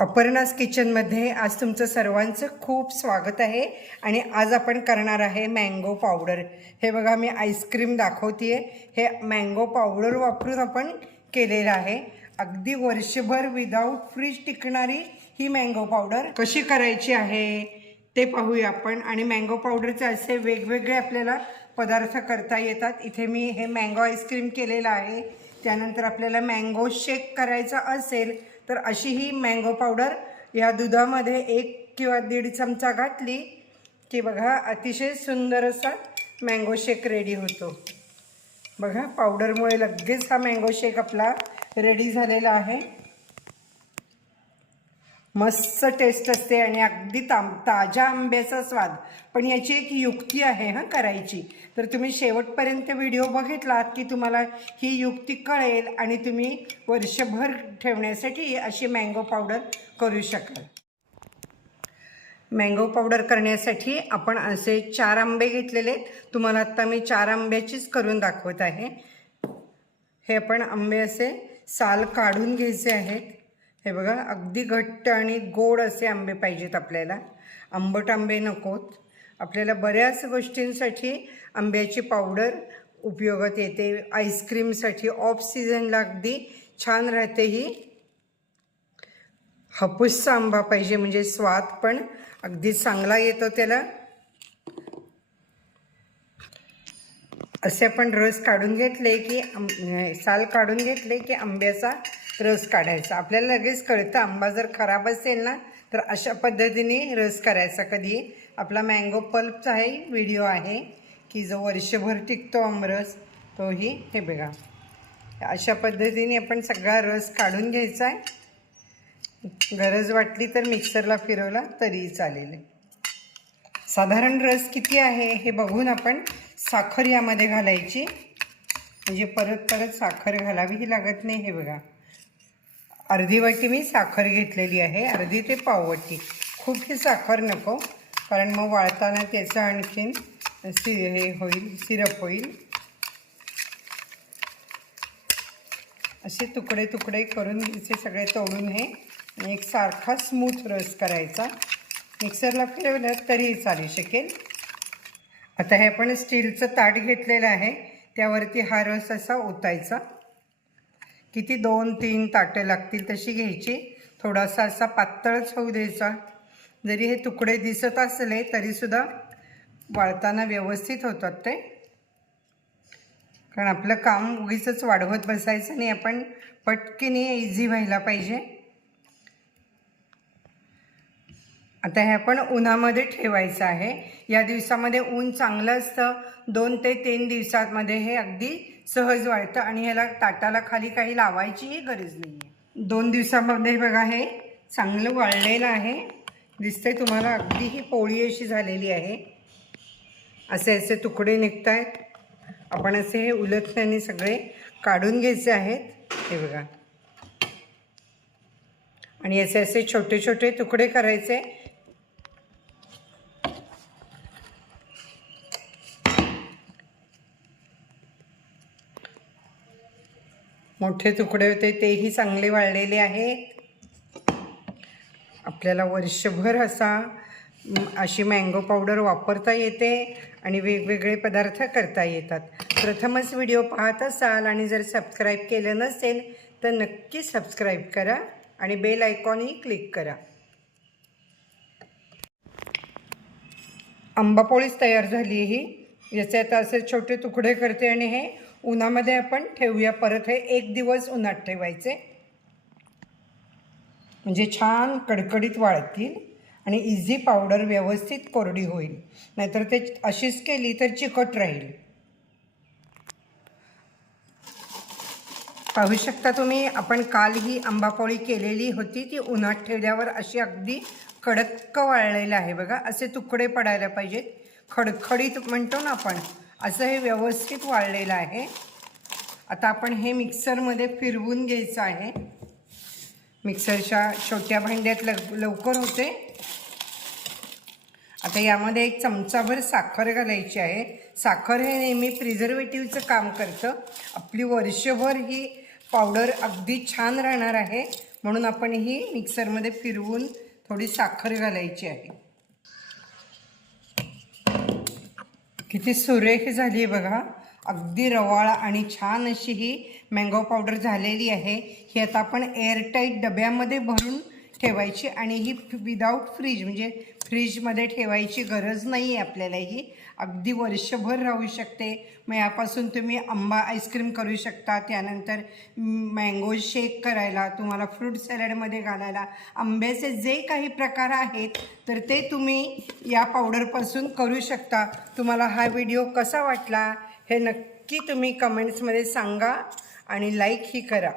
अपर्णास किचनमध्ये आज तुमचं सर्वांचं खूप स्वागत आहे आणि आज आपण करणार आहे मँगो पावडर हे बघा मी आईस्क्रीम दाखवते हे मँगो पावडर वापरून आपण केलेलं आहे. अगदी वर्षभर विदाऊट फ्रीज टिकणारी ही मँगो पावडर कशी करायची आहे ते पाहूया आपण. आणि मँगो पावडरचे असे वेगवेगळे आपल्याला पदार्थ करता येतात. इथे मी हे मँगो आईस्क्रीम केलेलं आहे. त्यानंतर आपल्याला मँगो शेक करायचा असेल तर अशी ही मँगो पावडर या दुधामध्ये एक किंवा दीड चमचा घातली की बघा अतिशय सुंदर असा मँगो शेक रेडी होतो. बघा पावडरमुळे लगेच हा मँगो शेक आपला रेडी झालेला आहे. मस्त टेस्ट असते आणि अगदी ताम ताज्या आंब्याचा स्वाद. पण याची एक युक्ती आहे हां करायची. तर तुम्ही शेवटपर्यंत व्हिडिओ बघितलात की तुम्हाला ही युक्ती कळेल आणि तुम्ही वर्षभर ठेवण्यासाठी अशी मँगो पावडर करू शकाल. मँगो पावडर करण्यासाठी आपण असे चार आंबे घेतलेले आहेत. तुम्हाला आत्ता मी चार आंब्याचीच करून दाखवत आहे. हे आपण आंबे असे साल काढून घ्यायचे आहेत. हे बघा अगदी घट्ट आणि गोड असे आंबे पाहिजेत आपल्याला. आंबट आंबे नकोत. आपल्याला बऱ्याच गोष्टींसाठी आंब्याची पावडर उपयोगात येते. आईस्क्रीमसाठी ऑफ सीझनला अगदी छान राहते ही. हापूसचा आंबा पाहिजे म्हणजे स्वाद पण अगदी चांगला येतो त्याला. असे आपण रस काढून घेतले की साल काढून घेतले की आंब्याचा रस काढायचा. आपल्याला लगेच कळतं आंबा जर खराब असेल ना तर अशा पद्धतीने रस करायचा. कधी आपला मँगो पल्पचा आहे व्हिडिओ आहे की जो वर्षभर टिकतो आमरस तोही हे बघा. अशा पद्धतीने आपण सगळा रस काढून घ्यायचा आहे. गरज वाटली तर मिक्सरला फिरवला तरीही चालेल. साधारण रस किती आहे हे बघून आपण साखर यामध्ये घालायची. म्हणजे परत परत साखर घालावीही लागत नाही हे बघा. अर्धी वाटी मी साखर घेतलेली आहे. अर्धी ते पाववाटी खूप ही साखर नको कारण मग वाळताना त्याचं आणखीन सि हे होईल सिरप होईल. असे तुकडे तुकडे करून तिचे सगळे तोडून हे एक सारखा स्मूथ रस करायचा. मिक्सरला फिरवलं तरीही चालू शकेल. आता हे आपण स्टीलचं ताट घेतलेलं आहे. त्यावरती हा रस असा ओतायचा. किती दोन तीन ताटं लागतील तशी घ्यायची. थोडासा असा पातळच होऊ द्यायचा. जरी हे तुकडे दिसत असले तरीसुद्धा वाळताना व्यवस्थित होतात ते. कारण आपलं काम उगीच वाढवत बसायचं नाही. आपण पटकीने इझी व्हायला पाहिजे. आता हे आपण उन्हामध्ये ठेवायचं आहे. या दिवसामध्ये ऊन चांगलं असतं. दोन ते तीन दिवसांमध्ये हे अगदी सहज वाळतं आणि ह्याला ताटाला खाली काही लावायचीही गरज नाही आहे दोन दिवसामध्ये बघा हे चांगलं वाळलेलं आहे. दिसतंय तुम्हाला अगदी ही पोळी अशी झालेली आहे. असे असे तुकडे निघत आहेत आपण असे हे उलटण्याने सगळे काढून घ्यायचे आहेत. हे बघा. आणि असे असे छोटे छोटे तुकडे करायचे. मोठे तुकडे होते तेही चांगले वाळलेले आहेत. आपल्याला वर्षभर असा अशी मँगो पावडर वापरता येते आणि वेगवेगळे पदार्थ करता येतात. प्रथमच व्हिडिओ पाहत असाल आणि जर सबस्क्राईब केलं नसेल तर नक्की सबस्क्राईब करा आणि बेल आयकॉनही क्लिक करा. आंबापोळीच तयार झाली ही याचे आता असे छोटे तुकडे करते आणि हे उन्हामध्ये आपण ठेवूया. परत हे एक दिवस उन्हात ठेवायचे. म्हणजे छान कडकडीत वाळतील आणि इझी पावडर व्यवस्थित कोरडी होईल. नाहीतर ते अशीच केली तर चिकट राहील. पाहू शकता तुम्ही आपण काल ही आंबापोळी केलेली होती. ती उन्हात ठेवल्यावर अशी अगदी कडक्क वाळलेलं आहे बघा. असे तुकडे पडायला पाहिजेत. खडखडीत म्हणतो ना आपण. असं हे व्यवस्थित वाळलेलं आहे. आता आपण हे मिक्सरमध्ये फिरवून घ्यायचं आहे. मिक्सरच्या छोट्या भांड्यात लव लवकर होते. आता यामध्ये एक चमचाभर साखर घालायची आहे. साखर हे नेहमी प्रिझर्वेटिव्हचं काम करतं. आपली वर्षभर ही पावडर अगदी छान राहणार आहे. म्हणून आपण ही मिक्सरमध्ये फिरवून थोडी साखर घालायची आहे. किती सुरेख झाली आहे बघा. अगदी रवाळ आणि छान अशी ही मँगो पावडर झालेली आहे. ही आता आपण एअरटाईट डब्यामध्ये भरून ठेवायची आणि ही विदाऊट फ्रीज म्हणजे फ्रीजमध्ये ठेवायची गरज नाही आहे आपल्याला ही अगदी वर्षभर राहू शकते. मग यापासून तुम्ही आंबा आईस्क्रीम करू शकता. त्यानंतर मँगो शेक करायला तुम्हाला फ्रूट सॅलडमध्ये घालायला आंब्याचे जे काही प्रकार आहेत तर ते तुम्ही या पावडरपासून करू शकता. तुम्हाला हा व्हिडिओ कसा वाटला हे नक्की तुम्ही कमेंट्समध्ये सांगा आणि लाईकही करा.